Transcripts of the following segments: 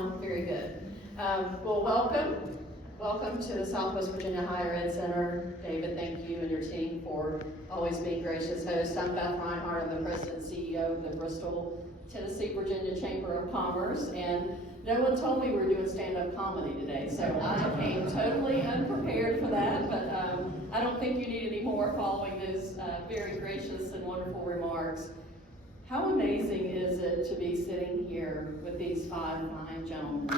on? Very good. Well, welcome to the Southwest Virginia Higher Ed Center. David, thank you and your team for always being gracious hosts. I'm Beth Reinhardt. I'm the President and CEO of the Bristol, Tennessee, Virginia Chamber of Commerce, and no one told me we were doing stand-up comedy today, so I came totally unprepared for that, but I don't think you need any more following those very gracious and wonderful remarks. How amazing is it to be sitting here with these five fine gentlemen?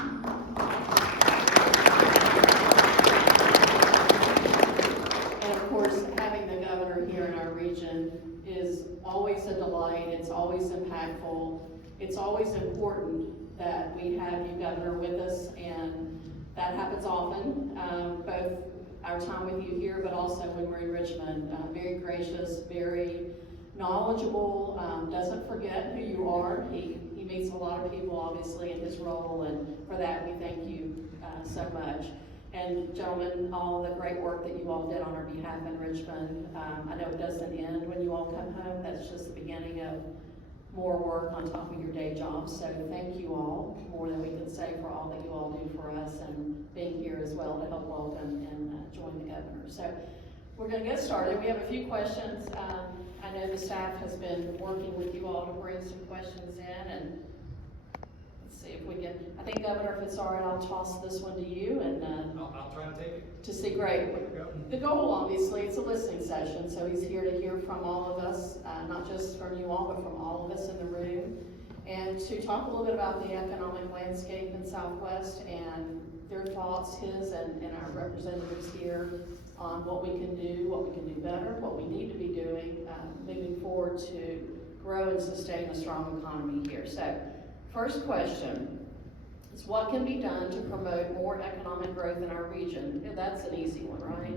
And of course, having the governor here in our region is always a delight. It's always impactful. It's always important that we have you, Governor, with us, and that happens often, both our time with you here, but also when we're in Richmond. Very gracious, very knowledgeable, doesn't forget who you are. He meets a lot of people, obviously, in his role, and for that we thank you so much. And gentlemen, all the great work that you all did on our behalf in Richmond. I know it doesn't end when you all come home. That's just the beginning of more work on top of your day jobs. So thank you all, more than we can say for all that you all do for us, and being here as well to help welcome and join the governor. So we're going to get started. We have a few questions. I know the staff has been working with you all to bring some questions in, and let's see if we can. I think, Governor, if it's all right, I'll toss this one to you, and I'll try to take it. To see, great. The goal, obviously, it's a listening session, so he's here to hear from all of us, not just from you all, but from all of us in the room, and to talk a little bit about the economic landscape in Southwest and their thoughts, his and our representatives here, on what we can do better, what we need to be doing moving forward to grow and sustain a strong economy here. So, first question is, what can be done to promote more economic growth in our region? Yeah, that's an easy one, right?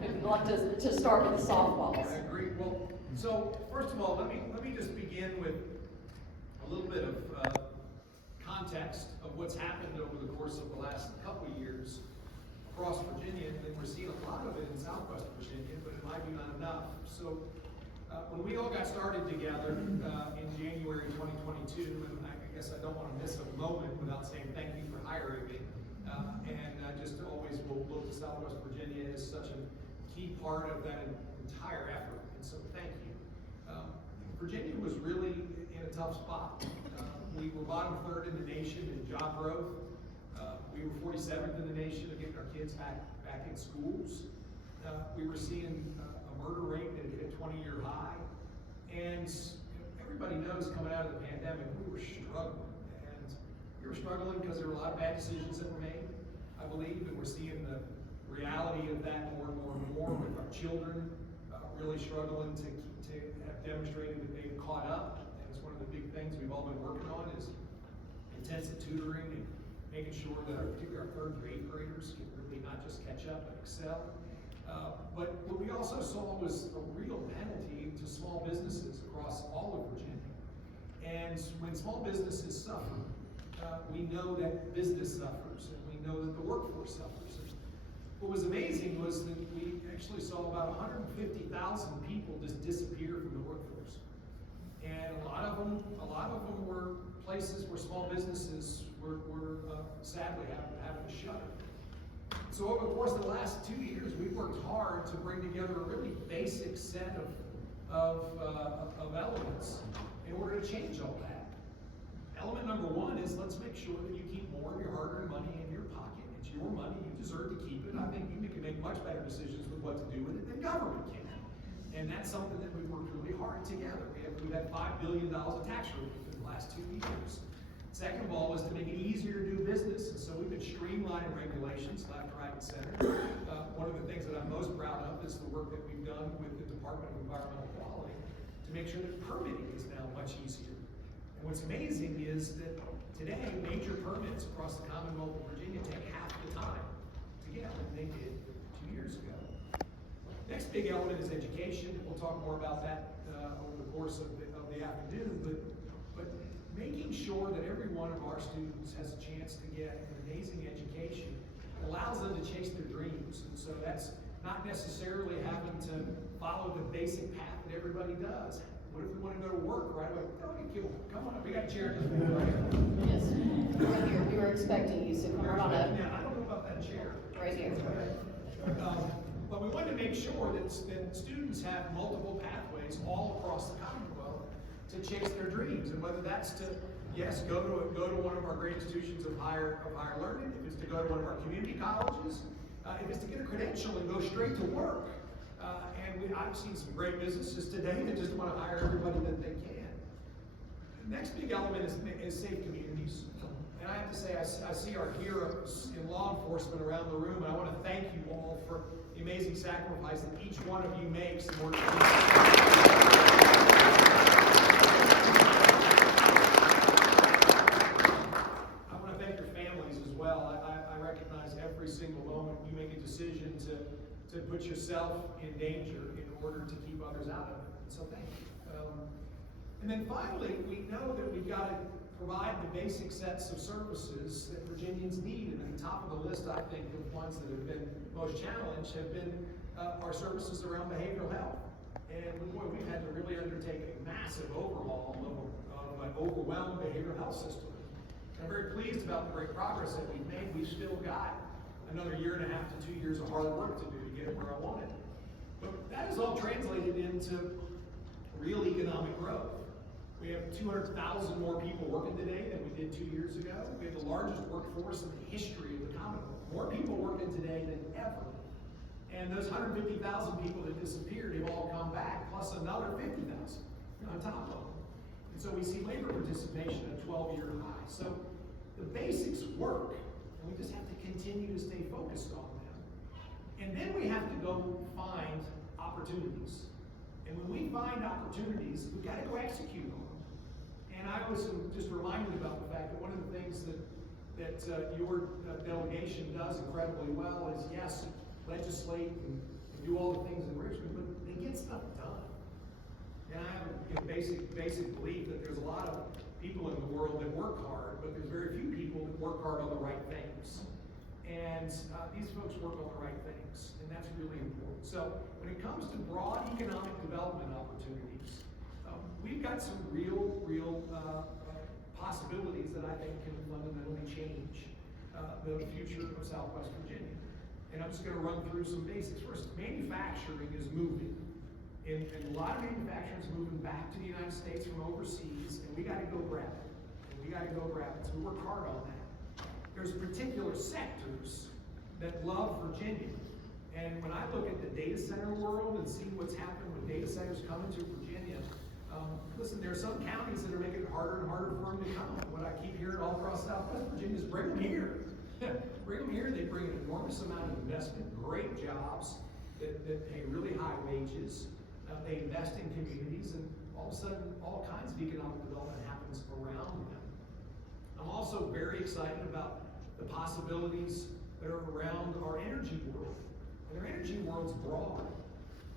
We'd like to start with the softballs. I agree. Well, so first of all, let me just begin with a little bit of context of what's happened over the course of the last couple of years across Virginia, and we're seeing a lot of it in Southwest Virginia, but it might be not enough. So when we all got started together in January 2022, and I guess I don't want to miss a moment without saying thank you for hiring me, and I just always will look to Southwest Virginia as such a key part of that entire effort, and so thank you. Virginia was really in a tough spot. We were bottom third in the nation in job growth. We were 47th in the nation of getting our kids back in schools. We were seeing a murder rate that hit a 20-year high. And everybody knows coming out of the pandemic, we were struggling. And we were struggling because there were a lot of bad decisions that were made, I believe, and we're seeing the reality of that more and more with our children really struggling to have demonstrated that they've caught up. And it's one of the big things we've all been working on is intensive tutoring and making sure that particularly our third and eighth graders can really not just catch up but excel. But what we also saw was a real penalty to small businesses across all of Virginia. And when small businesses suffer, we know that business suffers, and we know that the workforce suffers. And what was amazing was that we actually saw about 150,000 people just disappear from the workforce. And a lot of them were places where small businesses were sadly having to shutter. So over the course of the last 2 years, we've worked hard to bring together a really basic set of elements in order to change all that. Element number one is, let's make sure that you keep more of your hard-earned money in your pocket. It's your money, you deserve to keep it. I think you can make much better decisions with what to do with it than government can. And that's something that we've worked really hard together. We've had $5 billion of tax relief in the last 2 years. Second of all was to make it easier to do business. And so we've been streamlining regulations left, right, and center. One of the things that I'm most proud of is the work that we've done with the Department of Environmental Quality to make sure that permitting is now much easier. And what's amazing is that today, major permits across the Commonwealth of Virginia take half the time to get than they did 2 years ago. Next big element is education. We'll talk more about that over the course of the afternoon, but making sure that every one of our students has a chance to get an amazing education allows them to chase their dreams. And so that's not necessarily having to follow the basic path that everybody does. What if we want to go to work right away? Oh, come on, we got a chair. Yes. Right here, we were expecting you, so come on up, Yeah, I don't know about that chair. right here. But we wanted to make sure that students have multiple pathways all across the Commonwealth to chase their dreams, and whether that's to, yes, go to one of our great institutions of higher learning, if it's to go to one of our community colleges, if it's to get a credential and go straight to work. I've seen some great businesses today that just want to hire everybody that they can. The next big element is safe communities. And I have to say, I see our heroes in law enforcement around the room, and I want to thank you all for the amazing sacrifice that each one of you makes in order to I want to thank your families as well. I recognize every single moment you make a decision to put yourself in danger in order to keep others out of it. So thank you. And then finally, we know that we've got to provide the basic sets of services that Virginians need. And at the top of the list, I think, of ones that have been most challenged have been our services around behavioral health. And boy, we've had to really undertake a massive overhaul of an overwhelmed behavioral health system. And I'm very pleased about the great progress that we've made. We've still got another 1.5 to 2 years of hard work to do to get it where I want it. But that is all translated into real economic growth. We have 200,000 more people working today than we did 2 years ago. We have the largest workforce in the history of the Commonwealth. More people working today than ever. And those 150,000 people that disappeared have all come back, plus another 50,000 on top of them. And so we see labor participation at a 12-year high. So the basics work, and we just have to continue to stay focused on them. And then we have to go find opportunities. And when we find opportunities, we've got to go execute on them. And I was just reminded about the fact that one of the things that your delegation does incredibly well is, yes, legislate and do all the things in Richmond, but they get stuff done. And I have a basic belief that there's a lot of people in the world that work hard, but there's very few people that work hard on the right things. And these folks work on the right things, and that's really important. So when it comes to broad economic development opportunities, we've got some real possibilities that I think can fundamentally change the future of Southwest Virginia. And I'm just going to run through some basics. First, manufacturing is moving. And a lot of manufacturing is moving back to the United States from overseas, and we got to go grab it. So we work hard on that. There's particular sectors that love Virginia. And when I look at the data center world and see what's happened with data centers coming to Virginia, listen, there are some counties that are making it harder and harder for them to come. What I keep hearing all across Southwest Virginia is bring them here. Bring them here. They bring an enormous amount of investment, great jobs that pay really high wages. They invest in communities, and all of a sudden, all kinds of economic development happens around them. I'm also very excited about the possibilities that are around our energy world. And our energy world's broad.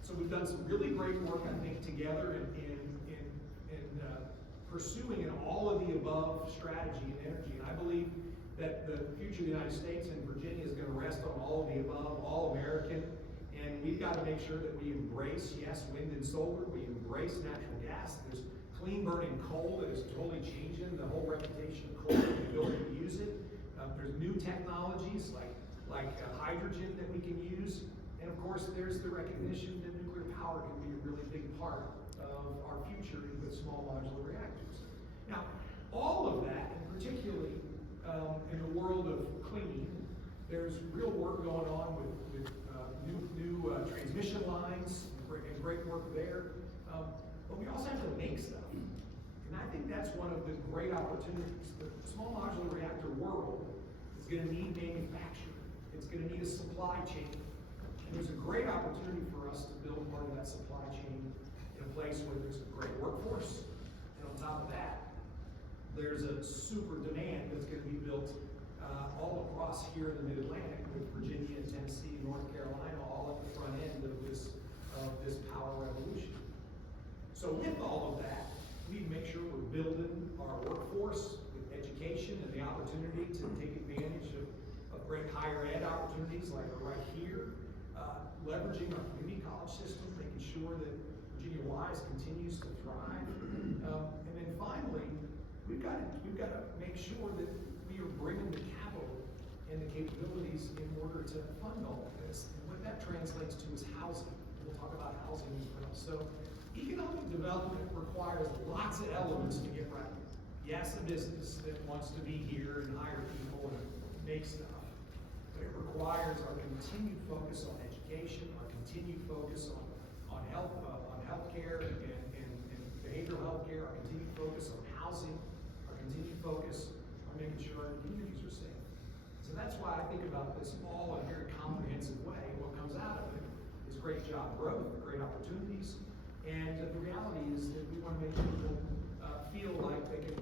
So we've done some really great work, I think, together in pursuing an all-of-the-above strategy in energy. And I believe that the future of the United States and Virginia is going to rest on all of the above, all American. And we've got to make sure that we embrace, yes, wind and solar. We embrace natural gas. There's clean burning coal that is totally changing the whole reputation of coal and the ability to use it. There's new technologies like hydrogen that we can use. And of course, there's the recognition that nuclear power can be a really big part of our future with small modular reactors. Now, all of that, and particularly in the world of clean, there's real work going on with new transmission lines and great work there. But we also have to make stuff. And I think that's one of the great opportunities. The small modular reactor world is going to need manufacturing. It's going to need a supply chain. And there's a great opportunity for us to build part of that supply chain in a place where there's a great workforce. And on top of that, there's a super demand that's going to be built all across here in the Mid-Atlantic, with Virginia and Tennessee, North Carolina, all at the front end of this power revolution. So with all of that, we need to make sure we're building our workforce with education and the opportunity to take advantage of great higher ed opportunities like are right here, leveraging our community college system, making sure that Virginia Wise continues to thrive. And then finally, we've got to make sure that we are bringing the capital and the capabilities in order to fund all of this. And what that translates to is housing. We'll talk about housing as well. So economic development requires lots of elements to get right. Yes, a business that wants to be here and hire people and make stuff, but it requires our continued focus on education, our continued focus on healthcare and behavioral healthcare, our continued focus on housing, our continued focus on making sure our communities are safe. So that's why I think about this all in a very comprehensive way. What comes out of it is great job growth, great opportunities, and the reality is that we want to make people feel like they can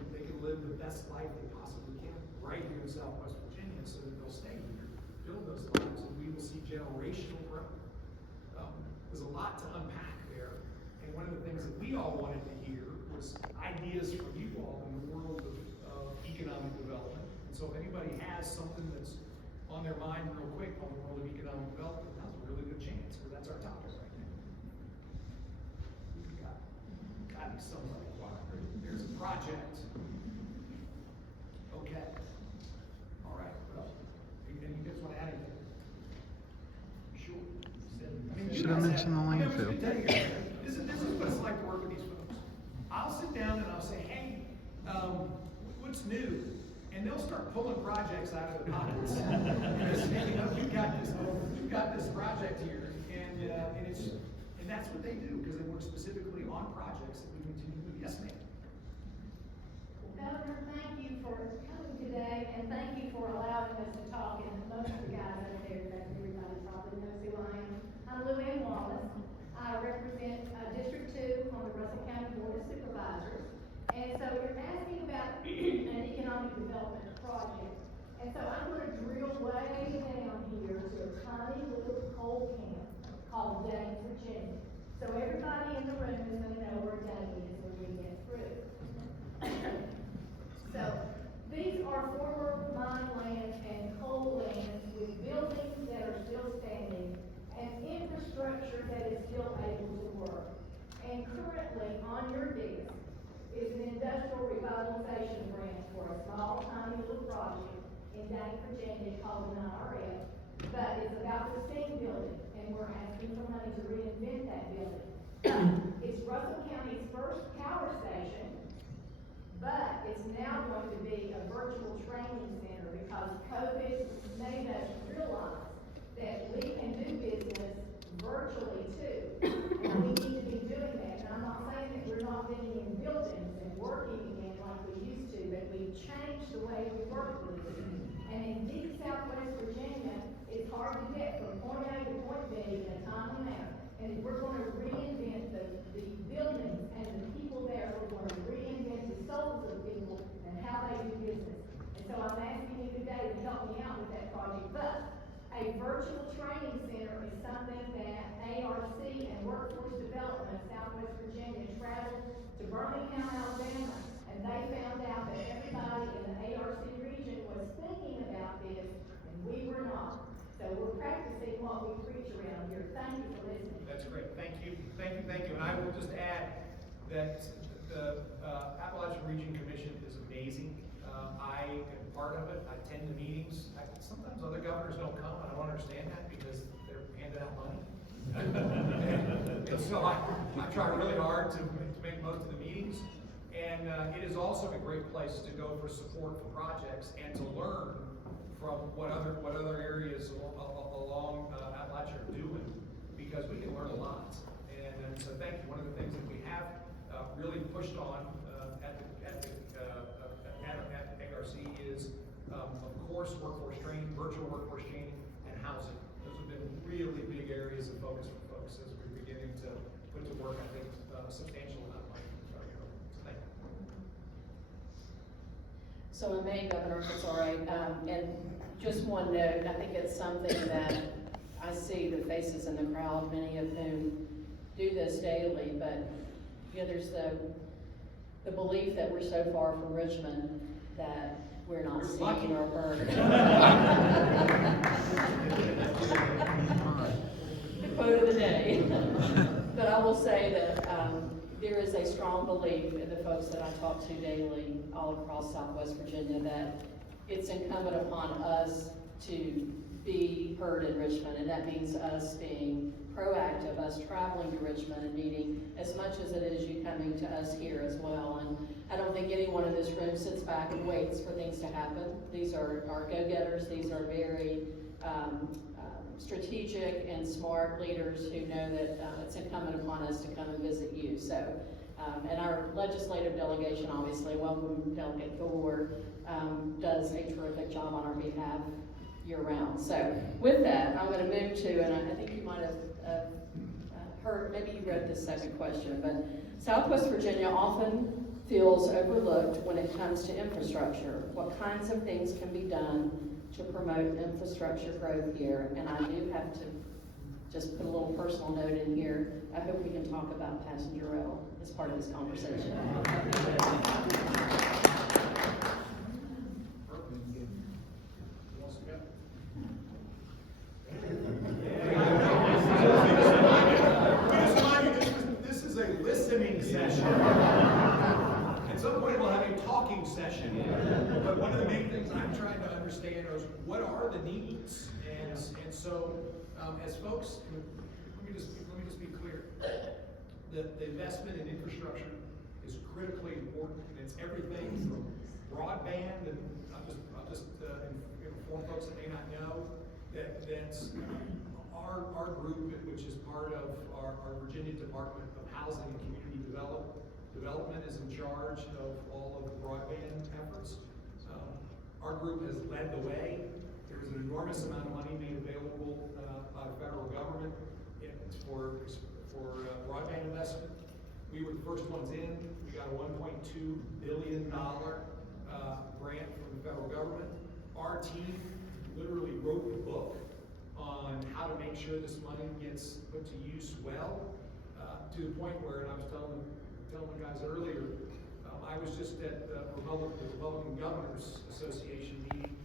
live the best life they possibly can right here in Southwest Virginia, so that they'll stay here, build those lives, and we will see generational growth. There's a lot to unpack there, and one of the things that we all wanted to hear was ideas from you all in the world of economic development. And so if anybody has something that's on their mind real quick on the world of economic development, now's a really good chance, because that's our topic right now. Got to be somebody. There's a project. Okay. All right. Well, you guys want to add anything? Sure. Should have mentioned the landfill. This is what it's like to work with these folks. I'll sit down and I'll say, hey, what's new? And they'll start pulling projects out of the pockets. We've got this project here, and that's what they do, because they work specifically on projects that we continue to do. Yes, ma'am. Governor, thank you for coming today, and thank you for allowing us to talk. And most of the guys up there, everybody probably knows who I am. I'm Luann Wallace. I represent District 2 on the Russell County Board of Supervisors. And so you're asking about an economic development project. And so I'm going to drill way down here to a tiny little coal camp called Dane, Virginia. So everybody in the room is going to know where Dane is when we get through. So these are former mine lands and coal lands with buildings that are still standing and infrastructure that is still able to work. And currently on your desk is an industrial revitalization grant for a small, tiny little project in Dane, Virginia called an IRF, but it's about the steam building, and we're asking for money to reinvent that building. It's Russell County's first power station, but it's now going to be a virtual training center because COVID made us realize that we can do business virtually too. And we need to be doing that. And I'm not saying that we're not being in buildings and working again like we used to, but we've changed the way we work with it. And in deep Southwest Virginia, it's hard to get from point A to point B in a timely manner. And if we're going to reinvent the buildings and the people there, we're going to reinvent the souls of people and how they do business. And so I'm asking you today to help me out with that project. But a virtual training center is something that ARC and Workforce Development of Southwest Virginia traveled to Birmingham, Alabama, and they found out that everybody in the ARC region was thinking about this, and we were not. So we're practicing what we preach around here. Thank you for listening. That's great. Thank you. And I will just add that the Appalachian Region Commission is amazing. I am part of it. I attend the meetings. Sometimes other governors don't come. I don't understand that because they're handing out money. and so I try really hard to make most of the meetings. And it is also a great place to go for support for projects and to learn from what other areas along Appalachia are doing, because we can learn a lot. And so thank you. One of the things that we have really pushed on at ARC is, of course, workforce training, virtual workforce training, and housing. Those have been really big areas of focus for folks as we're beginning to put to work, I think, a substantial amount of money. So thank you. So in May, Governor, if it's all right, and just one note, I think it's something that I see the faces in the crowd, many of whom do this daily, but there's the belief that we're so far from Richmond that we're not seeing or heard. The quote of the day. But I will say that there is a strong belief in the folks that I talk to daily all across Southwest Virginia that it's incumbent upon us to be heard in Richmond, and that means us being proactive, us traveling to Richmond and meeting, as much as it is you coming to us here as well. And I don't think anyone in this room sits back and waits for things to happen. These are our go-getters. These are very strategic and smart leaders who know that it's incumbent upon us to come and visit you. So, and our legislative delegation, obviously, welcome Delegate Thor, does a terrific job on our behalf year-round. So with that, I'm going to move to, and I think you might have heard, maybe you read this second question, but Southwest Virginia often feels overlooked when it comes to infrastructure. What kinds of things can be done to promote infrastructure growth here? And I do have to just put a little personal note in here. I hope we can talk about passenger rail as part of this conversation. This is a listening session. At some point we'll have a talking session. But one of the main things I'm trying to understand is what are the needs? And so as folks, let me just be clear. The investment in infrastructure is critically important, and it's everything from broadband, and I'll just inform folks that may not know that's our group, which is part of our Virginia Department of Housing and Community Development, is in charge of all of the broadband efforts. Our group has led the way. There's an enormous amount of money made available by the federal government for broadband investment. We were the first ones in. We got a $1.2 billion grant from the federal government. Our team literally wrote the book on how to make sure this money gets put to use well, to the point where, and I was telling the guys earlier, I was just at the Republican Governors Association meeting,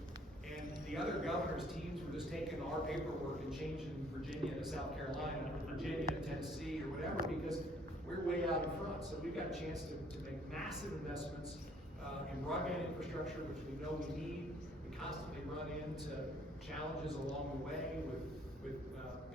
and the other governors' teams were just taking our paperwork and changing Virginia to South Carolina, or Virginia to Tennessee, or whatever, because we're way out in front. So we've got a chance to make massive investments in broadband infrastructure, which we know we need. We constantly run into challenges along the way with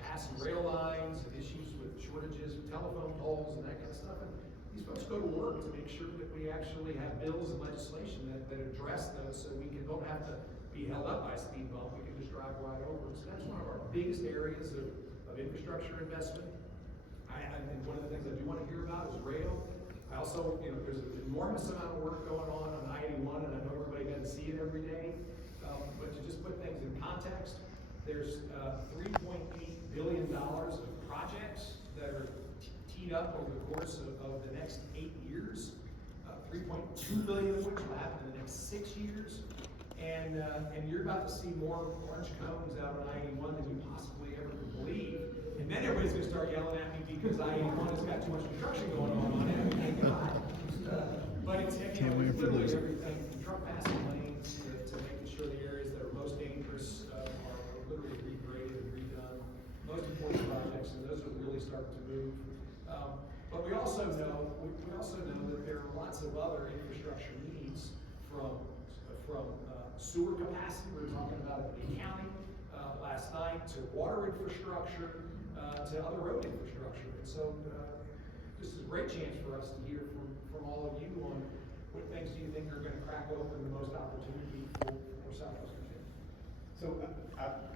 passing rail lines and issues with shortages of telephone poles and that kind of stuff. And these folks go to work to make sure that we actually have bills and legislation that address those, so we don't have to be held up by a speed bump. We can just drive right over. So that's one of our biggest areas of infrastructure investment. And one of the things I do want to hear about is rail. I also, there's an enormous amount of work going on I-81, and I know everybody doesn't see it every day. But to just put things in context, there's $3.8 billion of projects that are teed up over the course of the next 8 years. 3.2 billion of which will happen in the next 6 years. And you're about to see more orange cones out on I-81 than you possibly ever could believe. And then everybody's going to start yelling at me because I-81 has got too much construction going on it. Thank God. But it's literally everything from truck passing lanes to making sure the areas that are most dangerous are literally regraded and redone. Most important projects, and those are really starting to move. But we also know that there are lots of other infrastructure needs from sewer capacity. We were talking about it in the county last night, to water infrastructure, to other road infrastructure. And so this is a great chance for us to hear from all of you on what things do you think are going to crack open the most opportunity for Southwest Virginia. So,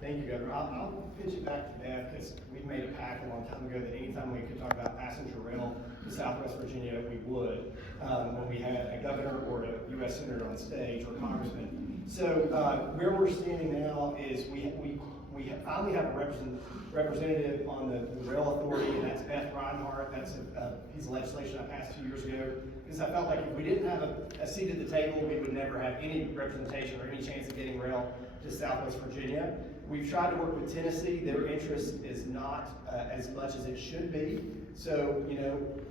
thank you, Governor. I'll pitch it back to Beth, because we made a pact a long time ago that anytime we could talk about passenger rail to Southwest Virginia, we would, when we had a governor or a U.S. senator on stage or congressman. So, where we're standing now is we finally have a representative on the rail authority, and that's Beth Reinhardt. That's a piece of legislation I passed 2 years ago, because I felt like if we didn't have a seat at the table, we would never have any representation or any chance of getting rail to Southwest Virginia. We've tried to work with Tennessee. Their interest is not as much as it should be. So,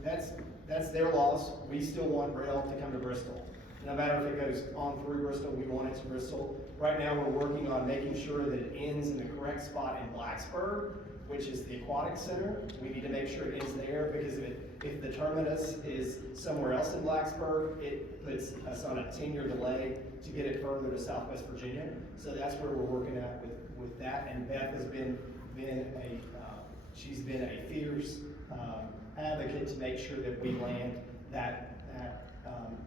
that's their loss. We still want rail to come to Bristol. No matter if it goes on through Bristol, we want it to Bristol. Right now, we're working on making sure that it ends in the correct spot in Blacksburg, which is the aquatic center. We need to make sure it ends there, because if it If the terminus is somewhere else in Blacksburg, it puts us on a 10-year delay to get it further to Southwest Virginia. So that's where we're working at with that. And Beth has she's been a fierce advocate to make sure that we land that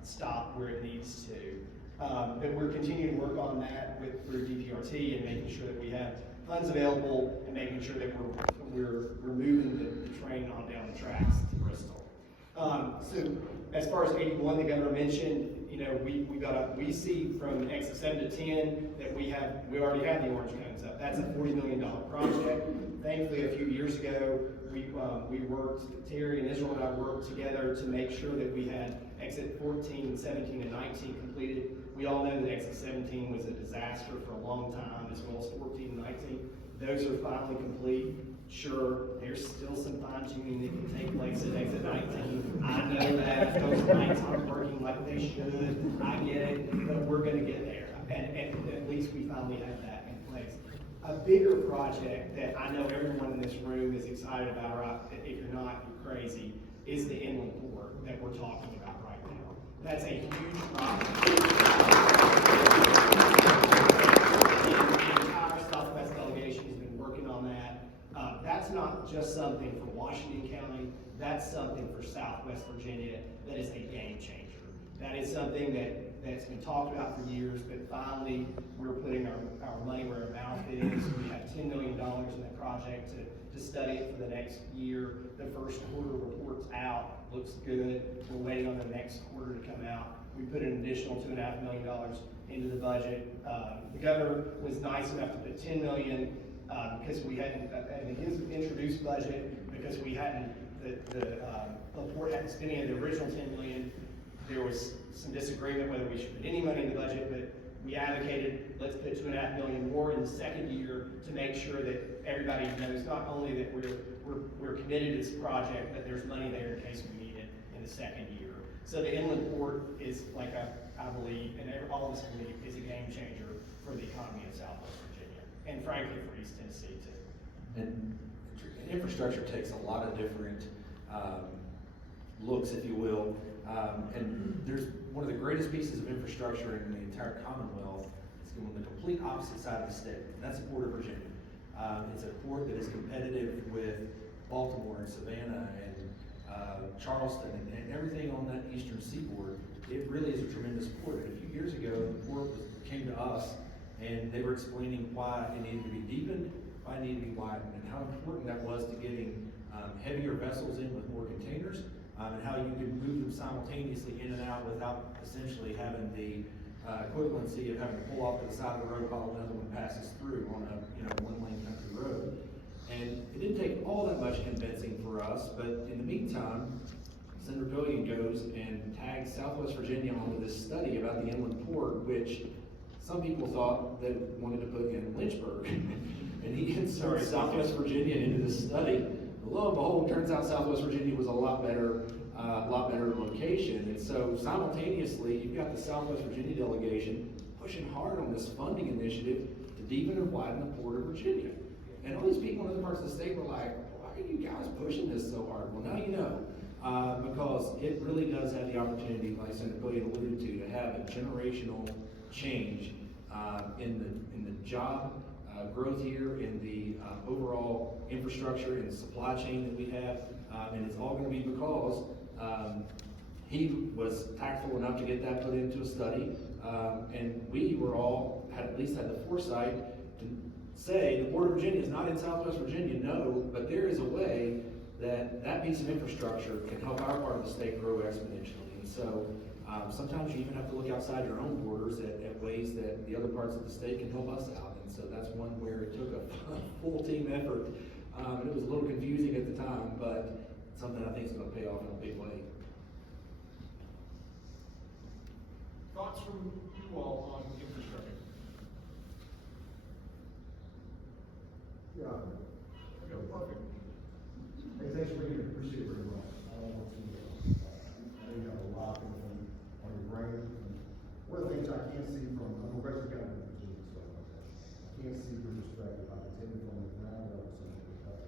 stop where it needs to. But we're continuing to work on that through DPRT and making sure that we have funds available and making sure that we're moving the train on down the tracks to Bristol. So as far as 81, the governor mentioned, we see from exit 7 to 10 that we already have the orange cones up. That's a $40 million project. Thankfully, a few years ago, Terry and Israel and I worked together to make sure that we had exit 14, 17, and 19 completed. We all know that exit 17 was a disaster for a long time, as well as 14 and 19. Those are finally complete. Sure, there's still some fine tuning that can take place at exit 19. I know that those lights aren't working like they should. I get it, but we're gonna get there. And at least we finally have that in place. A bigger project that I know everyone in this room is excited about, or if you're not, you're crazy, is the inland port that we're talking about right now. That's a huge project. The entire Southwest delegation has been working on that. That's not just something for Washington County, that's something for Southwest Virginia that is a game changer. That is something that's been talked about for years, but finally we're putting our money where our mouth is. We have $10 million in that project to study it for the next year. The first quarter report's out, looks good. We're waiting on the next quarter to come out. We put an additional $2.5 million into the budget. The governor was nice enough to put $10 million because we hadn't, in his introduced budget, because we hadn't, the port hadn't spent any of the original $10 million. There was some disagreement whether we should put any money in the budget, but we advocated, let's put $2.5 million more in the second year to make sure that everybody knows not only that we're committed to this project, but there's money there in case we need it in the second year. So the inland port is, like I believe, and all of us believe, is a game changer for the economy of Southwest Virginia, and frankly for East Tennessee too. And infrastructure takes a lot of different looks, if you will. And there's one of the greatest pieces of infrastructure in the entire Commonwealth is on the complete opposite side of the state, and that's the Port of Virginia. It's a port that is competitive with Baltimore and Savannah and Charleston and everything on that eastern seaboard. It really is a tremendous port. And a few years ago, the port came to us and they were explaining why it needed to be deepened, why it needed to be widened, and how important that was to getting heavier vessels in with more containers. And how you can move them simultaneously in and out without essentially having the equivalency of having to pull off to the side of the road while another one passes through on a one-lane country road. And it didn't take all that much convincing for us, but in the meantime, Senator Billion goes and tags Southwest Virginia onto this study about the inland port, which some people thought that wanted to put in Lynchburg. And he inserts Southwest Virginia into this study. Lo and behold, turns out Southwest Virginia was a lot better location. And so simultaneously, you've got the Southwest Virginia delegation pushing hard on this funding initiative to deepen and widen the Port of Virginia. And all these people in other parts of the state were like, why are you guys pushing this so hard? Well, now you know, because it really does have the opportunity, like Senator Billion alluded to have a generational change in the job growth here, in the overall infrastructure and supply chain that we have, and it's all going to be because he was tactful enough to get that put into a study, and we were all at least had the foresight to say the Port of Virginia is not in Southwest Virginia, no, but there is a way that that piece of infrastructure can help our part of the state grow exponentially. And so sometimes you even have to look outside your own borders at ways that the other parts of the state can help us out. And so that's one where it took a full team effort. And it was a little confusing at the time, but something I think is going to pay off in a big way. Thoughts from you all on infrastructure? Yeah. Okay, perfect. Hey, thanks for being here. Appreciate it very much. I don't want to, I know you have a lot on your brain. One of the things I can't see from, I'm a Western County Virginia, so I can't see the perspective. I can tell you from the ground up some of the stuff.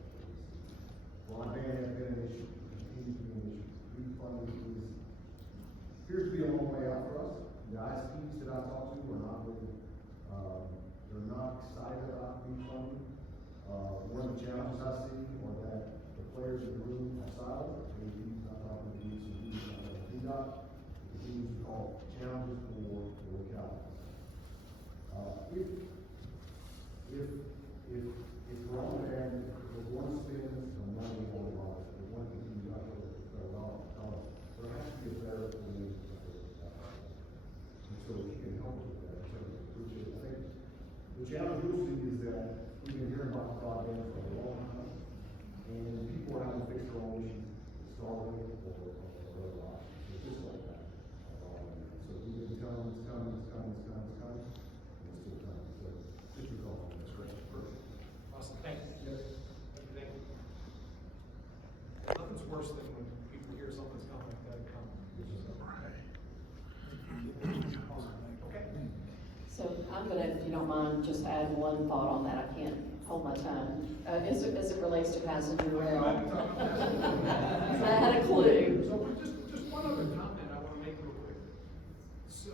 Broadband has been an issue, continues to be an issue RFP funding appears to be a long way out for us. The ISPs that I talked to are not really, they're not excited about new funding. One of the challenges I see are that the players in the room are silent. AP's not talking to DCD, not talking to PDOT. It continues to cause challenges for the localities. If we're on the end, if one spends, the money won't rise. If one continues to go, there has to be a better way to go. And so if you can help us with that, I certainly appreciate it. I think the challenge you'll see is that we've been hearing about broadband for a long time, and people are having to fix their own issues, Starlink or other options. It's just like that. So we've been telling them it's coming, and it's still coming. So just recall, that's great. Awesome, thank you. Thank you. Nothing's worse than when people hear something's coming, it doesn't come. Awesome, okay. So I'm gonna, if you don't mind, just add one thought on that. I can't hold my tongue. As it relates to passenger rail. I had a clue. So just one other comment I want to make real quick. So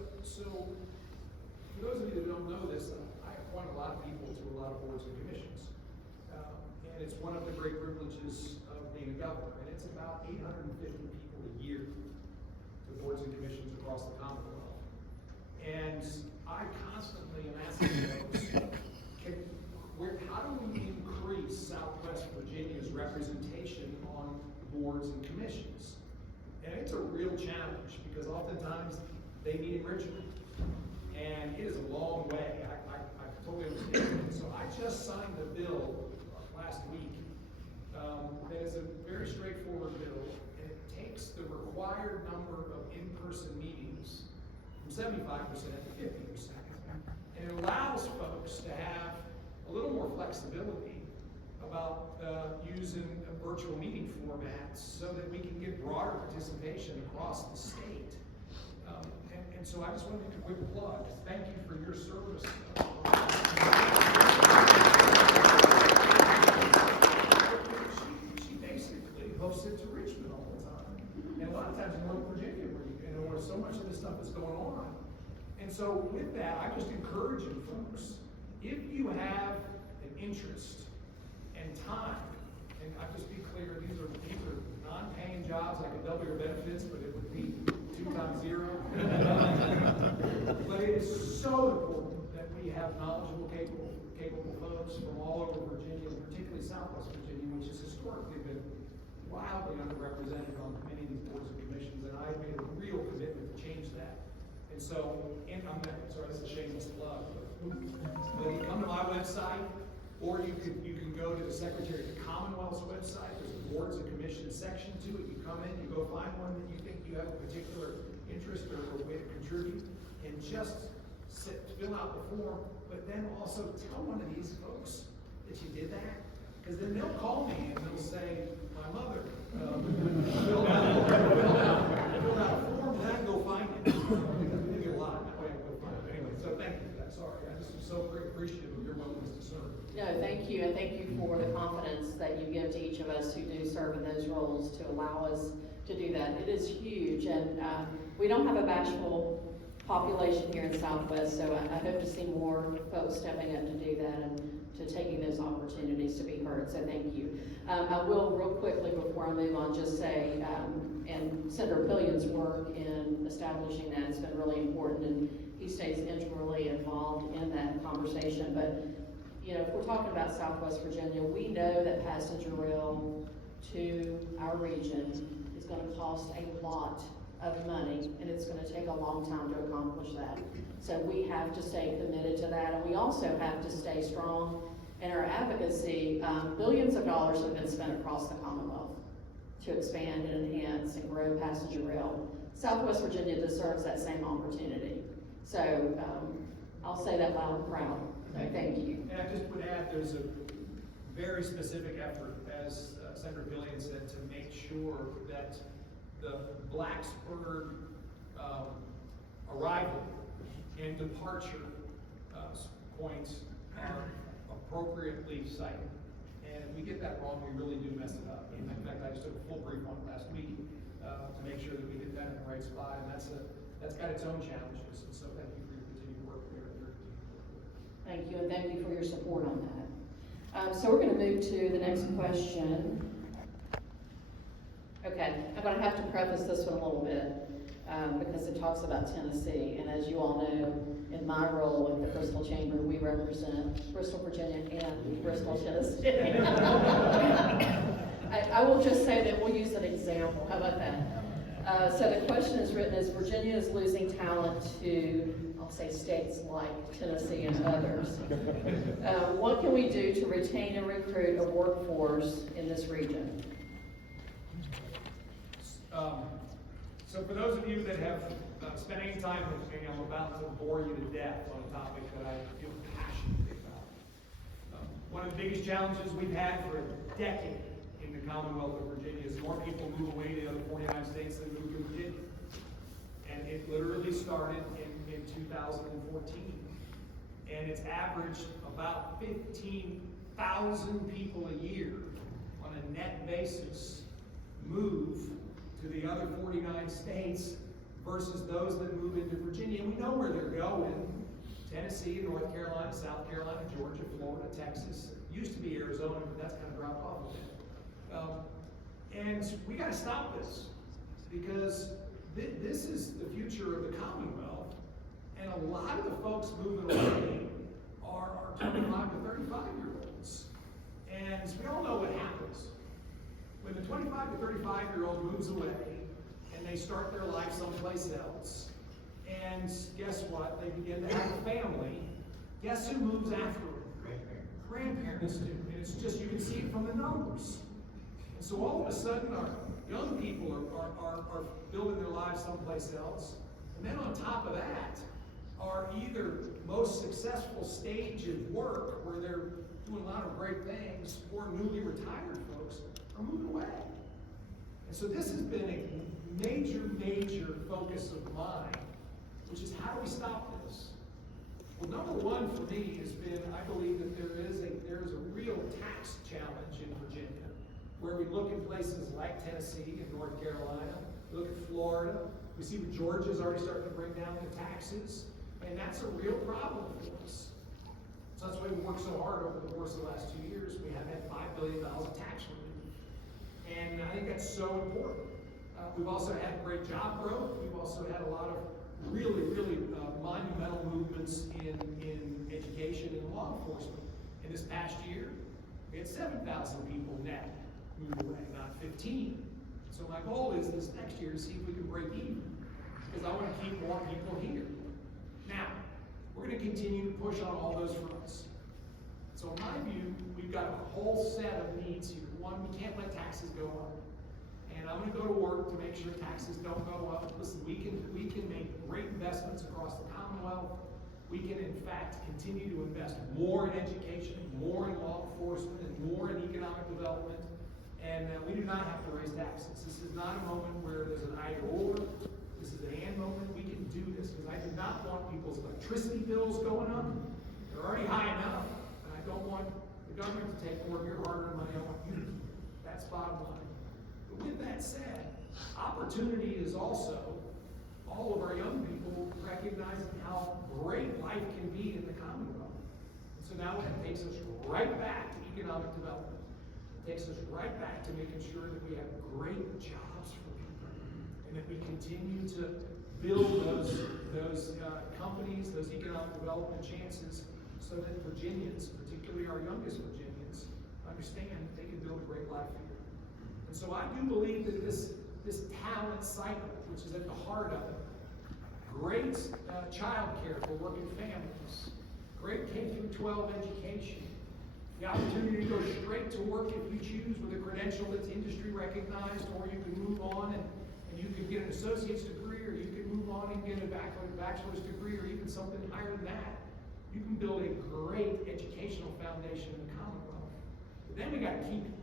for those of you that don't know this, I appoint a lot of people to a lot of boards and commissions. And it's one of the great privileges of being a governor. And it's about 850 people a year to boards and commissions across the Commonwealth. And I constantly am asking folks, how do we increase Southwest Virginia's representation on boards and commissions? And it's a real challenge because oftentimes they meet in Richmond. And it is a long way. I totally understand it. So I just signed a bill last week that is a very straightforward bill, and it takes the required number of in-person meetings from 75% to 50%. And it allows folks to have a little more flexibility about using virtual meeting formats so that we can get broader participation across the state. And so I just want to make a quick plug. Thank you for your service. She basically hosts it to Richmond all the time. And a lot of times in Northern Virginia where so much of this stuff is going on. And so with that, I just encourage you folks, if you have an interest and time, and I'll just be clear, these are non-paying jobs. I could double your benefits, but it would be 2 times 0. But it is so important that we have knowledgeable, capable folks from all over Virginia, particularly Southwest Virginia, which has historically been wildly underrepresented on many of these boards and commissions, and I've made a real commitment to change that. And so, sorry, this is a shameless plug, but you come to my website, or you can go to the Secretary of the Commonwealth's website. There's a boards and commissions section to it. You come in, you go find one that you think you have a particular interest or a way to contribute, and just fill out the form, but then also tell one of these folks that you did that, because then they'll call me and they'll say, my mother filled out a form, and I can go find it. Maybe a lot, that way I can go find it. Anyway, so thank you for that. Sorry, I just am so appreciative of your willingness to serve. No, thank you, and thank you for the confidence that you give to each of us who do serve in those roles to allow us to do that. It is huge, and we don't have a bashful population here in Southwest, so I hope to see more folks stepping up to do that and to taking those opportunities to be heard, so thank you. I will real quickly before I move on just say, and Senator Pillion's work in establishing that has been really important, and he stays integrally involved in that conversation, but you know, if we're talking about Southwest Virginia, we know that passenger rail to our region is going to cost a lot of money, and it's going to take a long time to accomplish that. So we have to stay committed to that, and we also have to stay strong in our advocacy. Billions of dollars have been spent across the Commonwealth to expand and enhance and grow passenger rail. Southwest Virginia deserves that same opportunity. So I'll say that loud and proud. So thank you. And I just would add, there's a very specific effort, as Senator Billion said, to make sure that the Blacksburg arrival and departure points are appropriately cited. And if we get that wrong, we really do mess it up. In fact, I just took a full brief on it last week to make sure that we get that in the right spot, and that's got its own challenges, and so thank you for your continued work there. Thank you, and thank you for your support on that. So we're gonna move to the next question. Okay, I'm gonna have to preface this one a little bit, because it talks about Tennessee, and as you all know, in my role with the Bristol Chamber, we represent Bristol, Virginia, and Bristol, Tennessee. I will just say that we'll use an example, how about that? So the question is written as Virginia is losing talent to, I'll say states like Tennessee and others. What can we do to retain and recruit a workforce in this region? So for those of you that have spent any time with me, I'm about to bore you to death on a topic that I feel passionately about. One of the biggest challenges we've had for a decade in the Commonwealth of Virginia is more people move away to the other 49 states than move to Virginia. And it literally started in 2014. And it's averaged about 15,000 people a year on a net basis move to the other 49 states versus those that move into Virginia. And we know where they're going. Tennessee, North Carolina, South Carolina, Georgia, Florida, Texas. It used to be Arizona, but that's kind of dropped off a bit. And we got to stop this because this is the future of the Commonwealth. And a lot of the folks moving away are 25 to 35-year-olds. And we all know what happens. When the 25 to 35-year-old moves away and they start their life someplace else, and guess what? They begin to have a family. Guess who moves after them? Grandparents do. And it's just, you can see it from the numbers. And so all of a sudden, our young people are building their lives someplace else. And then on top of that, are either most successful stage of work where they're doing a lot of great things, or newly retired folks are moving away. And so this has been a major focus of mine, which is how do we stop this? Well, number one for me has been, I believe that there is a real tax challenge in Virginia, where we look at places like Tennessee and North Carolina, we look at Florida, we see that Georgia's already starting to bring down the taxes, and that's a real problem for us. So that's why we worked so hard over the course of the last 2 years. We have had $5 billion of tax relief. And I think that's so important. We've also had great job growth. We've also had a lot of really monumental movements in education and law enforcement. In this past year, we had 7,000 people net move away, not 15. So my goal is this next year to see if we can break even, because I want to keep more people here. Now, we're going to continue to push on all those fronts. So in my view, we've got a whole set of needs here. One, we can't let taxes go up. And I'm going to go to work to make sure taxes don't go up. Listen, we can make great investments across the Commonwealth. We can, in fact, continue to invest more in education, more in law enforcement, and more in economic development. And we do not have to raise taxes. This is not a moment where there's an either or. This is an and moment. We can do this, because I do not want people's electricity bills going up. They're already high enough. And I don't want the government to take more of your hard-earned money. I want you to do it. That's bottom line. But with that said, opportunity is also all of our young people recognizing how great life can be in the Commonwealth. And so now that takes us right back to economic development. It takes us right back to making sure that we have great jobs for people, and that we continue to build those companies, those economic development chances, so that Virginians, particularly our youngest Virginians, understand that they can build a great life here. And so I do believe that this talent cycle, which is at the heart of it, great child care for working families, great K-12 education, the opportunity to go straight to work if you choose with a credential that's industry recognized, or you can move on and you can get an associate's degree, or you can move on and get a bachelor's degree, or even something higher than that. You can build a great educational foundation in the Commonwealth. But then we got to keep it.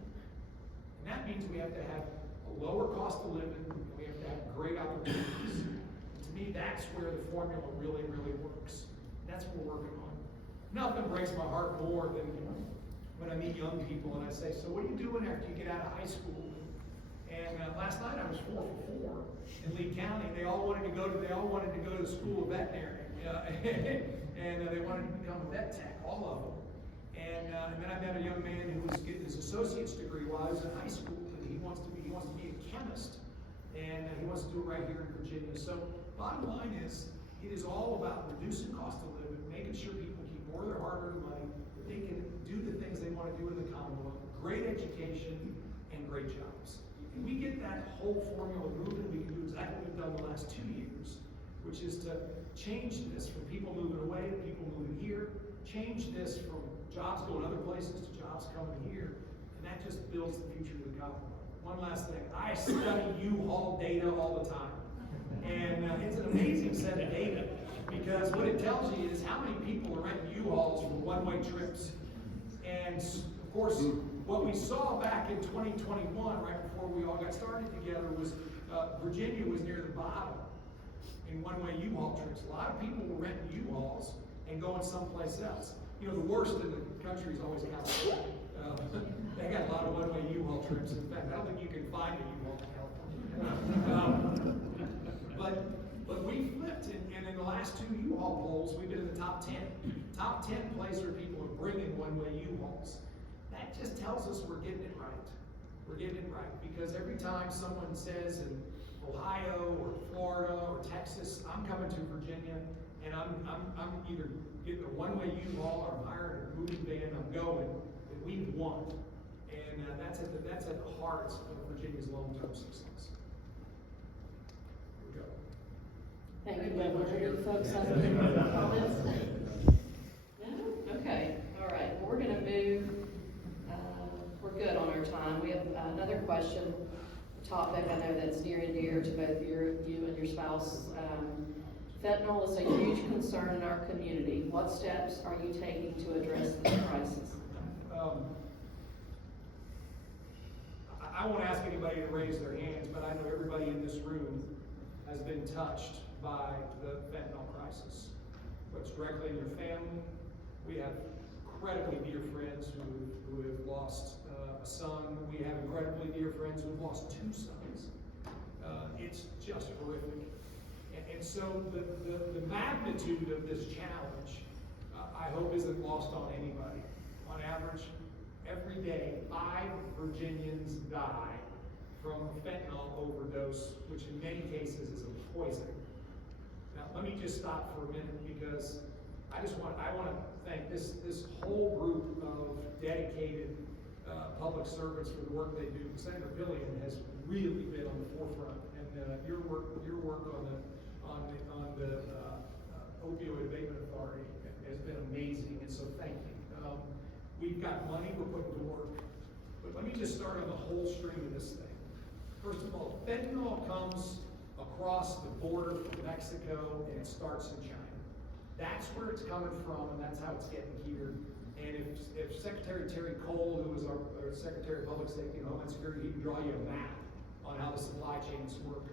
And that means we have to have a lower cost of living, and we have to have great opportunities. And to me, that's where the formula really works. And that's what we're working on. Nothing breaks my heart more than when I meet young people and I say, so what are you doing after you get out of high school? And last night I was 4 for 4 in Lee County. They all wanted to go to the school of veterinary, and they wanted to become a vet tech, all of them. And then I met a young man who was getting his associate's degree while I was in high school, and he wants to be a chemist, and he wants to do it right here in Virginia. So bottom line is, it is all about reducing cost of living, making sure people keep more of their hard-earned money, that they can do the things they want to do in the Commonwealth, great education, and great jobs. If we get that whole formula moving, we can do exactly what we've done the last 2 years, which is to change this from people moving away to people moving here, change this from jobs going other places to jobs coming here, and that just builds the future of the Commonwealth. One last thing, I study U-Haul data all the time, and it's an amazing set of data, because what it tells you is how many people are renting U-Hauls for one-way trips. And of course, what we saw back in 2021, right before we all got started together, was Virginia was near the bottom in one-way U-Haul trips. A lot of people were renting U-Hauls and going someplace else. You know, the worst in the country is always California. They got a lot of one-way U-Haul trips. In fact, I don't think you can find a U-Haul in California. But we flipped, and in the last 2 U-Haul polls, we've been in the top 10. Top 10 place where people are bringing one-way U-Hauls. That just tells us we're getting it right. We're getting it right, because every time someone says in Ohio or Florida or Texas, I'm coming to Virginia, and I'm either getting a one-way U-Haul or I'm hiring a moving van, I'm going, that we've won. And that's at the heart of Virginia's long-term success. Here we go. Thank you, Governor. Any folks have any comments? No? Okay, all right. Well, we're gonna move, we're good on our time. We have another question, topic I know that's near and dear to both you and your spouse. Fentanyl is a huge concern in our community. What steps are you taking to address this crisis? I won't ask anybody to raise their hands, but I know everybody in this room has been touched by the fentanyl crisis. What's directly in your family. We have incredibly dear friends who have lost a son. We have incredibly dear friends who have lost 2 sons. It's just horrific. And so the magnitude of this challenge, I hope isn't lost on anybody. On average, every day, 5 Virginians die from a fentanyl overdose, which in many cases is a poison. Now, let me just stop for a minute, because I want to thank this whole group of dedicated public servants for the work they do. Senator Billion has really been on the forefront, and your work on the opioid abatement authority has been amazing, and so thank you. We've got money we're putting to work, but let me just start on the whole stream of this thing. First of all, fentanyl comes across the border from Mexico, and it starts in China. That's where it's coming from, and that's how it's getting here. And if Secretary Terry Cole, who is our Secretary of Public Safety and Homeland Security, he can draw you a map on how the supply chains work.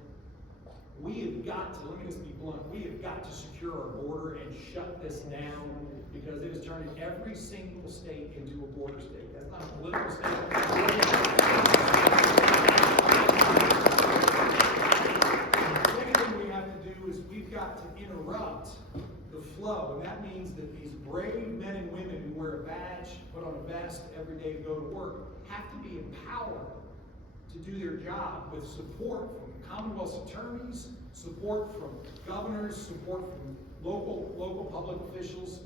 We have got to, let me just be blunt, we have got to secure our border and shut this down, because it is turning every single state into a border state. That's not a political statement. The second thing we have to do is we've got to interrupt the flow, and that means that these brave men and women who wear a badge, put on a vest every day to go to work, have to be empowered to do their job with support from Commonwealth's attorneys, support from governors, support from local public officials,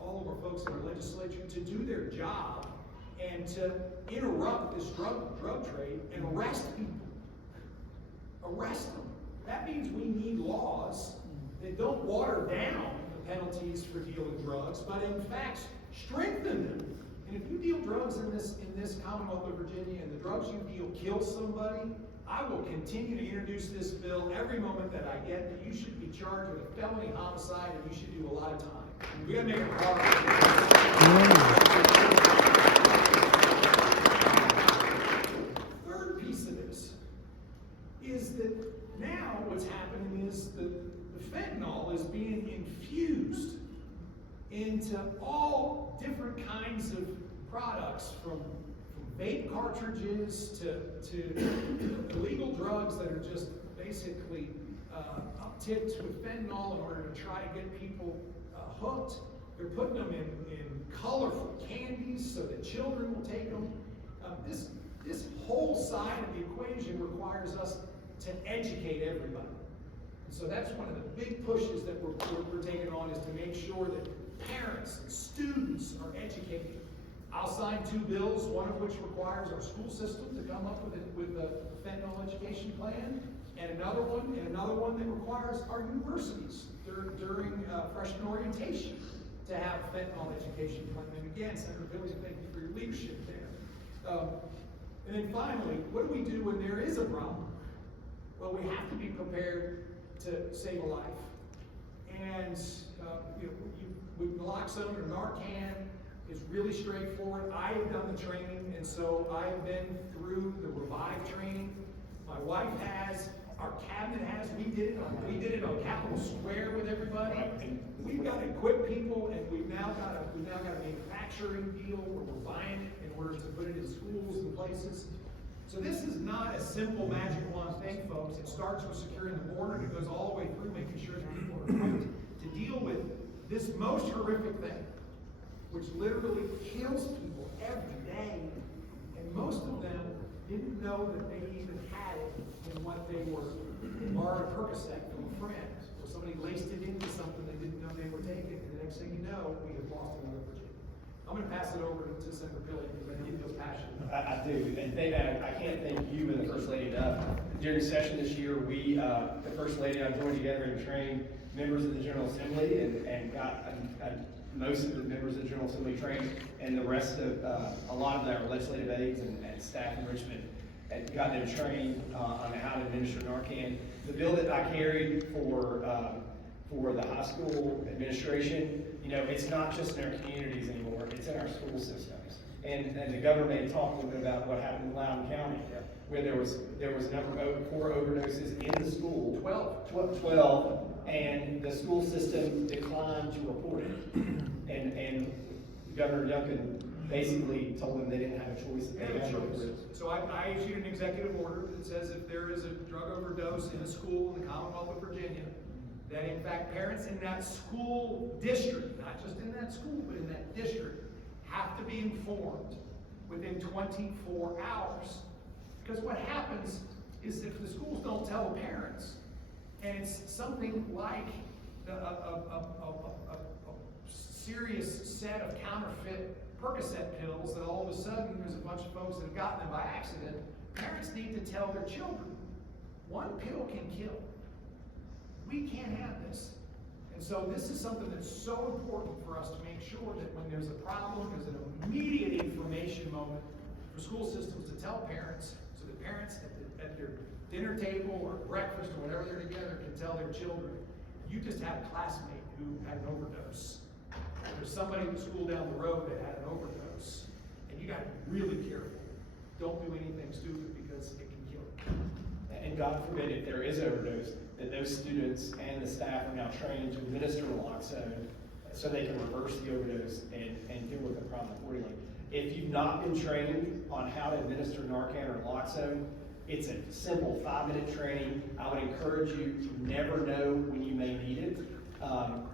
all of our folks in our legislature, to do their job and to interrupt this drug trade and arrest people. Arrest them. That means we need laws that don't water down the penalties for dealing drugs, but in fact strengthen them. And if you deal drugs in this Commonwealth of Virginia, and the drugs you deal kill somebody, I will continue to introduce this bill every moment that I get, that you should be charged with a felony homicide and you should do a lot of time. We gotta make it hard. Third piece of this is that now what's happening is the fentanyl is being infused into all different kinds of products, from vape cartridges to illegal drugs that are just basically upticked with fentanyl in order to try to get people hooked. They're putting them in colorful candies so that children will take them. This whole side of the equation requires us to educate everybody. And so that's one of the big pushes that we're taking on, is to make sure that parents and students are educated. I'll sign 2 bills, one of which requires our school system to come up with a fentanyl education plan, and another one that requires our universities during freshman orientation to have a fentanyl education plan. And again, Senator Billy, thank you for your leadership there. And then finally, what do we do when there is a problem? Well, we have to be prepared to save a life. And with naloxone or Narcan is really straightforward. I have done the training, and so I have been through the Revive training. My wife has, our cabinet has. We did it on Capitol Square with everybody. We've got to equip people, and we've now got a manufacturing deal where we're buying it in order to put it in schools and places. So this is not a simple magic wand thing, folks. It starts with securing the border, and it goes all the way through making sure that people are equipped to deal with this most horrific thing, which literally kills people every day. And most of them didn't know that they even had it in what they were, borrowed a Percocet from a friend, or somebody laced it into something they didn't know they were taking, and the next thing you know, we have lost another Virginia. I'm going to pass it over to Senator Pilley because I know he feels passionate. I do, and I can't thank you and the First Lady enough. During session this year, we, the First Lady and I joined together and trained members of the General Assembly, and got most of the members of the General Assembly trained, and the rest of, a lot of our legislative aides and staff in Richmond, and got them trained on how to administer Narcan. The bill that I carried for the high school administration, it's not just in our communities anymore, it's in our school systems. And the governor may talk a little bit about what happened in Loudoun County, where there was a number of 4 overdoses in the school. 12, and the school system declined to report it. And Governor Youngkin basically told them they didn't have a choice. They had a choice. So I issued an executive order that says if there is a drug overdose in a school in the Commonwealth of Virginia, that in fact parents in that school district, not just in that school, but in that district, have to be informed within 24 hours. Because what happens is if the schools don't tell the parents, and it's something like a serious set of counterfeit Percocet pills that all of a sudden there's a bunch of folks that have gotten them by accident, parents need to tell their children. One pill can kill. We can't have this. And so this is something that's so important for us to make sure that when there's a problem, there's an immediate information moment for school systems to tell parents, so that parents at their dinner table or breakfast or whatever they're together can tell their children, you just had a classmate who had an overdose. There's somebody in the school down the road that had an overdose, and you got to be really careful. Don't do anything stupid because it can kill you. And God forbid if there is overdose, that those students and the staff are now trained to administer naloxone so they can reverse the overdose and deal with the problem accordingly. If you've not been trained on how to administer Narcan or naloxone, it's a simple 5-minute training. I would encourage you to never know when you may need it.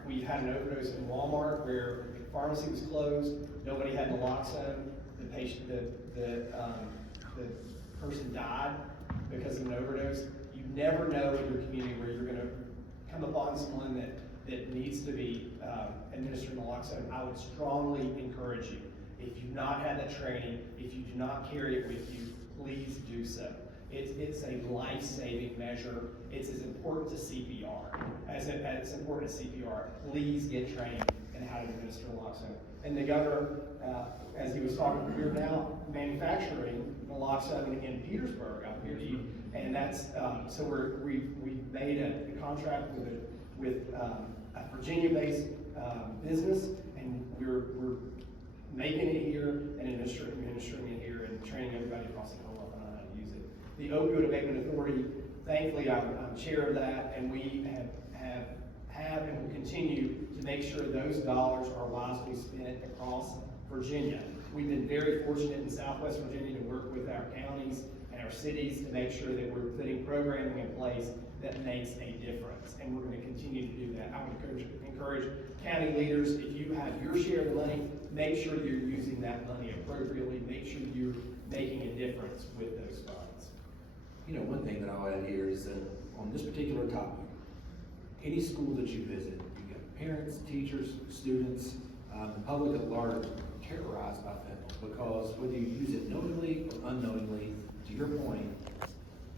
We've had an overdose in Walmart where the pharmacy was closed, nobody had naloxone, the person died because of an overdose. You never know in your community where you're going to come upon someone that needs to be administered naloxone. I would strongly encourage you, if you've not had that training, if you do not carry it with you, please do so. It's a life-saving measure. It's as important to CPR as it's important to CPR. Please get trained in how to administer naloxone. And the governor, as he was talking, we're now manufacturing naloxone in Petersburg, out here, and that's so we've made a contract with a Virginia-based business, and we're making it here and administering it here and training everybody across the Commonwealth on how to use it. The Opioid Abatement Authority, thankfully, I'm chair of that, and we have and will continue to make sure those dollars are wisely spent across Virginia. We've been very fortunate in Southwest Virginia to work with our counties and our cities to make sure that we're putting programming in place that makes a difference, and we're gonna continue to do that. I would encourage county leaders, if you have your share of the money, make sure you're using that money appropriately, make sure you're making a difference with those funds. You know, one thing that I'll add here is that on this particular topic, any school that you visit, you got parents, teachers, students, the public at large terrorized by fentanyl, because whether you use it knowingly or unknowingly, to your point,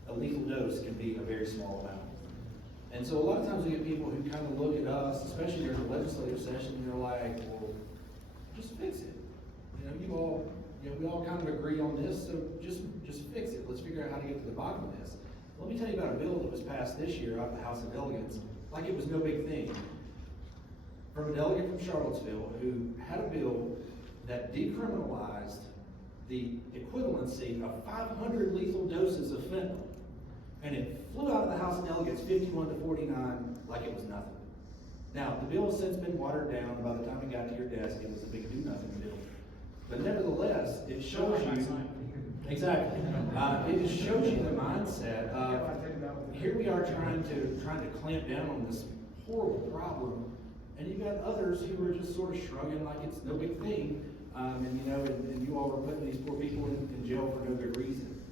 a lethal dose can be a very small amount. And so a lot of times we get people who kind of look at us, especially during the legislative session, and they're like, well, just fix it. We all kind of agree on this, so just fix it. Let's figure out how to get to the bottom of this. Let me tell you about a bill that was passed this year out of the House of Delegates, like it was no big thing. From a delegate from Charlottesville who had a bill that decriminalized the equivalency of 500 lethal doses of fentanyl. And it flew out of the House of Delegates 51 to 49 like it was nothing. Now, the bill has since been watered down, and by the time it got to your desk, it was a big do-nothing bill. But nevertheless, it shows you, exactly, it just shows you the mindset of, here we are trying to clamp down on this horrible problem, and you've got others who are just sort of shrugging like it's no big thing, and you all are putting these poor people in jail for no good reason.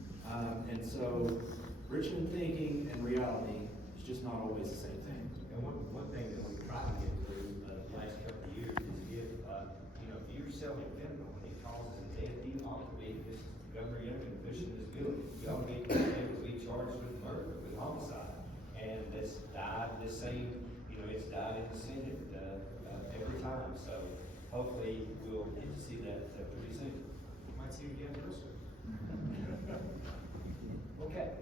And so, Richmond thinking and reality is just not always the same thing. And one thing that we tried to get through the last couple of years is if, if you're selling fentanyl and it causes a death, you ought to be, this Governor Youngkin pushing this bill, you ought to be charged with murder, with homicide. And it's died the same, it's died in the Senate, every time. So hopefully we'll get to see that pretty soon. Might see you again, Chris. Okay.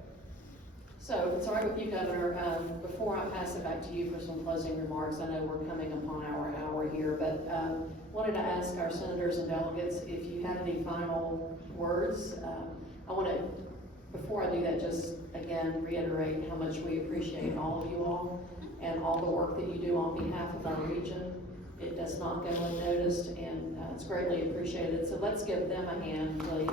So, if it's all right with you, Governor, before I pass it back to you for some closing remarks, I know we're coming upon our hour here, but wanted to ask our senators and delegates if you have any final words. I want to, before I do that, just again reiterate how much we appreciate all of you all and all the work that you do on behalf of our region. It does not go unnoticed, and it's greatly appreciated. So let's give them a hand, please.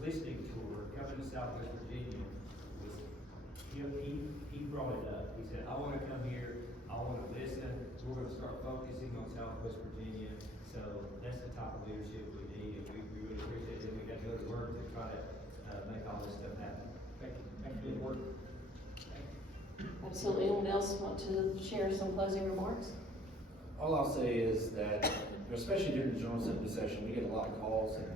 Listening to her coming to Southwest Virginia was, he brought it up. He said, I want to come here, I want to listen, we're going to start focusing on Southwest Virginia. So that's the type of leadership we need, and we really appreciate it. We got to go to work to try to make all this stuff happen. Thank you. Thank you for the work. Absolutely. Anyone else want to share some closing remarks? All I'll say is that, especially during the General Assembly session, we get a lot of calls and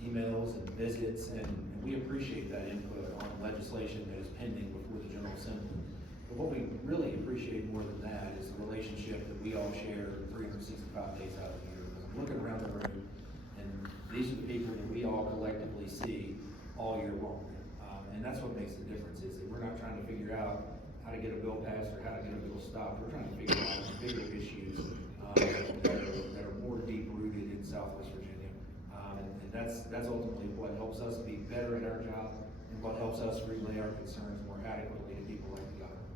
emails and visits, and we appreciate that input on legislation that is pending before the General Assembly. But what we really appreciate more than that is the relationship that we all share 365 days out of the year. Because I'm looking around the room, and these are the people that we all collectively see all year long. And that's what makes the difference, is that we're not trying to figure out how to get a bill passed or how to get a bill stopped. We're trying to figure out bigger issues that are more deep-rooted in Southwest Virginia. And that's ultimately what helps us be better at our job, and what helps us relay our concerns more adequately to people like the governor.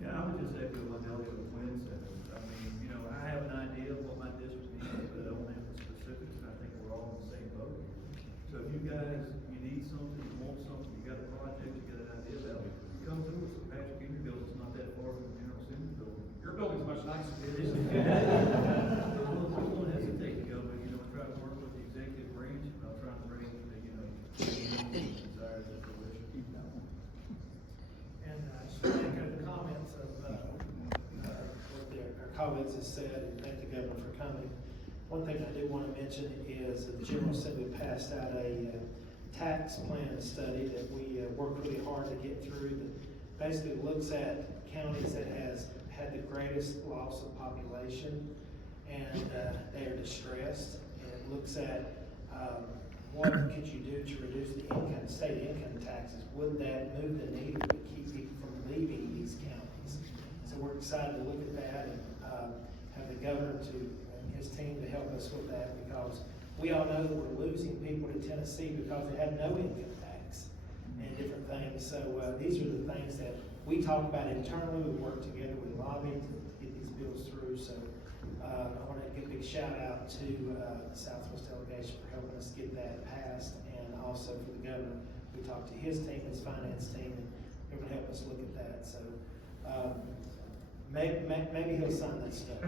Yeah, I would just echo what Delegate Quinn said. I mean, I have an idea of what my district needs, but I don't have the specifics, and I think we're all in the same boat. So if you guys, you need something, you want something, you got a project, you got an idea about it, come to us. Patrick, in your building's not that far from the General Assembly building. Your building's much nicer. It is. Don't hesitate to go, but, try to work with the executive branch, about trying to bring the, desires of the legislature. And just to echo the comments of what our colleagues have said, and thank the governor for coming. One thing I do want to mention is that the General Assembly passed out a tax plan study that we worked really hard to get through, that basically looks at counties that has had the greatest loss of population, and they are distressed. And it looks at what could you do to reduce the state income taxes? Would that move the needle to keep people from leaving these counties? So we're excited to look at that and have the governor and his team to help us with that, because we all know that we're losing people to Tennessee because they have no income tax. and different things. So, these are the things that we talk about internally, we work together, we lobby to get these bills through. So, I want to give a big shout out to the Southwest delegation for helping us get that passed, and also for the governor. We talked to his team, his finance team, and they're going to help us look at that. So, maybe he'll sign that stuff.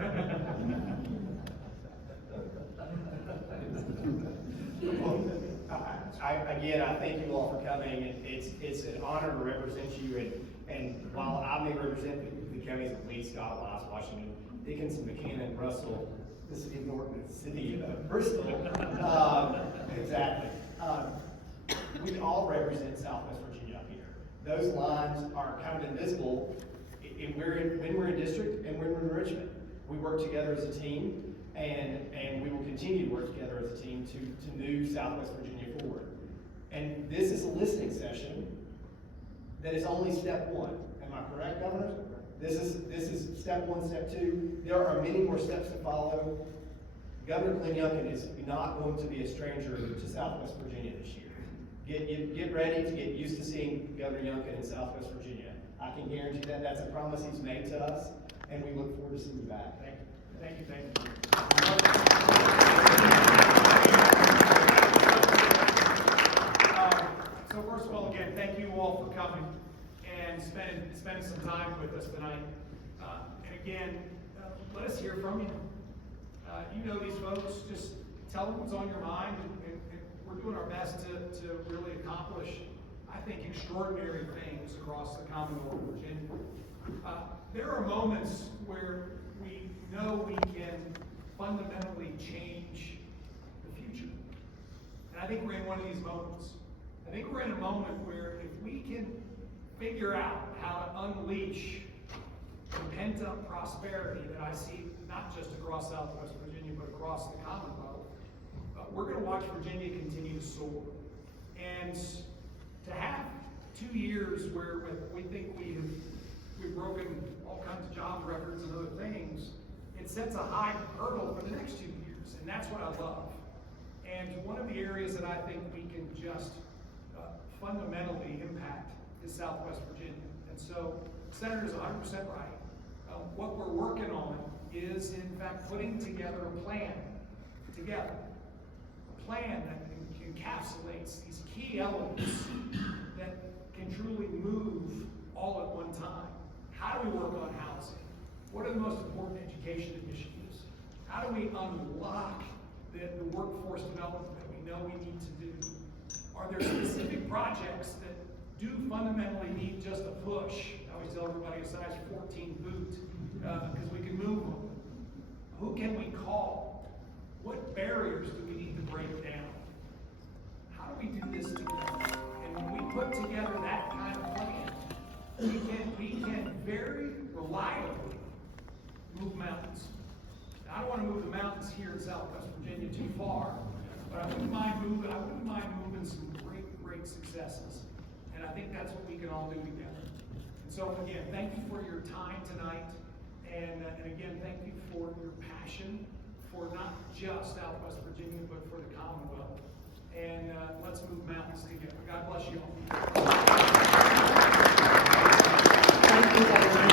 I thank you all for coming, and it's an honor to represent you, and while I may represent the counties of Lee, Scott, Wise, Washington, Dickinson, Buchanan, Russell, the city of Norton, the city of Bristol, exactly. We all represent Southwest Virginia up here. Those lines are kind of invisible when we're in district and when we're in Richmond. We work together as a team, and we will continue to work together as a team to move Southwest Virginia forward. And this is a listening session that is only step one. Am I correct, Governor? This is step one, step two. There are many more steps to follow. Governor Glenn Youngkin is not going to be a stranger to Southwest Virginia this year. Get ready to get used to seeing Governor Youngkin in Southwest Virginia. I can guarantee that. That's a promise he's made to us, and we look forward to seeing you back. Thank you. Thank you. So first of all, again, thank you all for coming and spending some time with us tonight. And again, let us hear from you. You know these folks, just tell them what's on your mind, and we're doing our best to really accomplish, I think, extraordinary things across the Commonwealth of Virginia. There are moments where we know we can fundamentally change the future. And I think we're in one of these moments. I think we're in a moment where if we can figure out how to unleash the pent-up prosperity that I see not just across Southwest Virginia, but across the Commonwealth, we're going to watch Virginia continue to soar. And to have 2 years where we think we've broken all kinds of job records and other things, it sets a high hurdle for the next 2 years, and that's what I love. And one of the areas that I think we can just fundamentally impact is Southwest Virginia. And so, Senator's 100% right. What we're working on is, in fact, putting together a plan that encapsulates these key elements that can truly move all at one time. How do we work on housing? What are the most important education initiatives? How do we unlock the workforce development that we know we need to do? Are there specific projects that do fundamentally need just a push? I always tell everybody a size 14 boot, because we can move them. Who can we call? What barriers do we need to break down? How do we do this together? And when we put together that kind of plan, we can very reliably move mountains. Now, I don't want to move the mountains here in Southwest Virginia too far, but I wouldn't mind moving some great successes. And I think that's what we can all do together. And so again, thank you for your time tonight. And again, thank you for your passion for not just Southwest Virginia, but for the Commonwealth. And let's move mountains together. God bless you all. Thank you, Governor.